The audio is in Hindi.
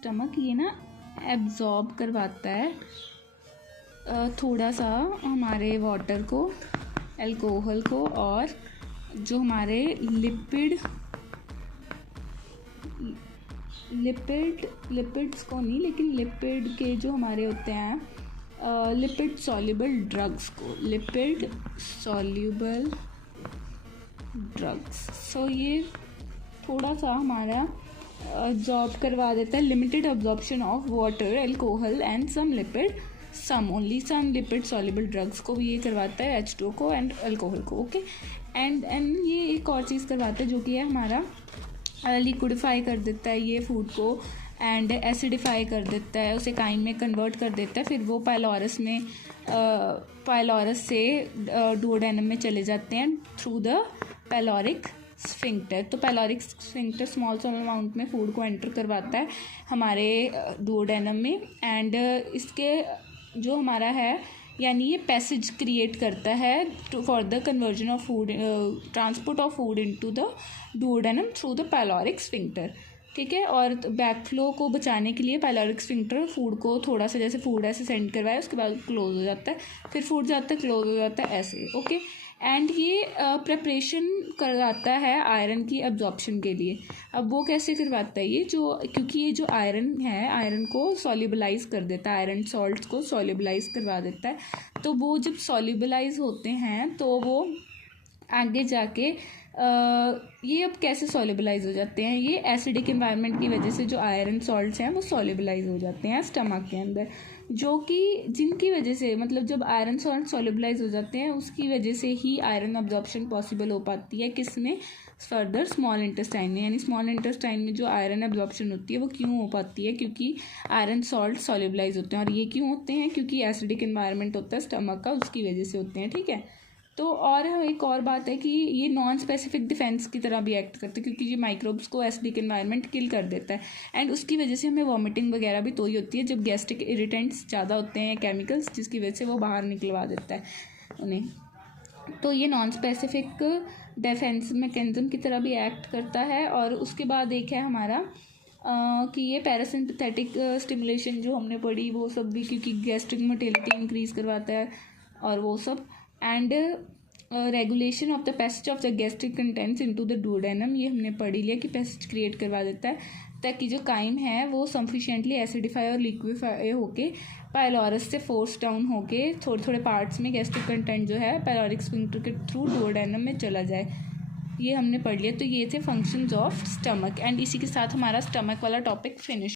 स्टमक ये ना एब्जॉर्ब करवाता है थोड़ा सा हमारे वाटर को, अल्कोहल को, और जो हमारे लिपिड्स को नहीं, लेकिन लिपिड के जो हमारे होते हैं लिपिड सॉल्युबल ड्रग्स, सो ये थोड़ा सा हमारा एब्जॉर्ब करवा देता है, limited absorption of water, alcohol and some lipid soluble drugs को भी ये करवाता है, H2O को एंड अल्कोहल को, ओके। एंड ये एक और चीज़ करवाता है जो कि है हमारा लिक्विडिफाई कर देता है ये फूड को, एंड एसिडिफाई कर देता है, उसे काइम में कन्वर्ट कर देता है, फिर वो पाइलोरस से डुओडेनम में चले जाते हैं थ्रू द पैलोरिक स्फिंक्टर। तो पैलोरिक स्फिंक्टर स्मॉल अमाउंट में फूड को एंटर करवाता है हमारे डुओडेनम में, एंड इसके जो हमारा है यानी ये पैसेज क्रिएट करता है for the conversion of food, transport of food into the duodenum through the pyloric sphincter, ठीक है। और बैकफ्लो को बचाने के लिए पैलोरिक स्फिंक्टर फूड को थोड़ा सा, जैसे फूड ऐसे सेंड करवाया उसके बाद क्लोज हो जाता है, फिर फूड जाता है क्लोज हो जाता है, ऐसे, ओके। एंड ये प्रिपरेशन करवाता है आयरन की एब्जॉर्प्शन के लिए। अब वो कैसे करवाता है ये, क्योंकि ये जो आयरन है, आयरन को सॉल्युबलाइज कर देता है, आयरन सॉल्ट्स को सॉल्युबलाइज करवा देता है। तो वो जब सॉल्युबलाइज होते हैं तो वो आगे जाके ये अब कैसे सॉल्युबलाइज हो जाते हैं, ये एसिडिक एनवायरनमेंट की वजह से जो आयरन सॉल्ट्स हैं वो सॉल्युबलाइज हो जाते हैं स्टमक के अंदर, जो कि जिनकी वजह से, मतलब जब आयरन सॉल्ट सॉल्युबलाइज हो जाते हैं उसकी वजह से ही आयरन अब्जॉर्प्शन पॉसिबल हो पाती है, किसमें, फर्दर स्मॉल इंटेस्टाइन में। यानी स्मॉल इंटेस्टाइन में जो आयरन अब्जॉर्प्शन होती है वो क्यों हो पाती है, क्योंकि आयरन सॉल्ट सॉल्युबलाइज होते हैं। और ये क्यों होते हैं, क्योंकि एसिडिक एनवायरनमेंट होता है स्टमक का, उसकी वजह से होते हैं, ठीक है। तो और एक और बात है कि ये नॉन स्पेसिफिक डिफेंस की तरह भी एक्ट करते हैं, क्योंकि ये माइक्रोब्स को एसिडिक एनवायरनमेंट किल कर देता है, एंड उसकी वजह से हमें वॉमिटिंग वगैरह भी तो ही होती है जब गैस्ट्रिक इरिटेंट्स ज़्यादा होते हैं, केमिकल्स, जिसकी वजह से वो बाहर निकलवा देता है उन्हें। तो ये नॉन स्पेसिफिक डिफेंस मैकेनिज्म की तरह भी एक्ट करता है। और उसके बाद एक है हमारा कि ये पैरासिम्पथेटिक स्टिमुलेशन जो हमने पढ़ी वो सब भी, क्योंकि गैस्ट्रिक मोटिलिटी इंक्रीज़ करवाता है और वो सब, and regulation of the passage of the gastric contents into the duodenum, ये हमने पढ़ लिया कि पैसेज क्रिएट करवा देता है ताकि जो काइम है वो सफिशिएंटली एसिडिफाई और लिक्विफाई होके पाइलोरस से फोर्स डाउन होके थोड़े थोड़े पार्ट्स में गैस्ट्रिक कंटेंट जो है पैलोरिक स्फिंक्टर के थ्रू डुओडेनम में चला जाए, ये हमने पढ़ लिया। तो ये थे फंक्शंस ऑफ स्टमक, एंड इसी के साथ हमारा स्टमक वाला टॉपिक फिनिश।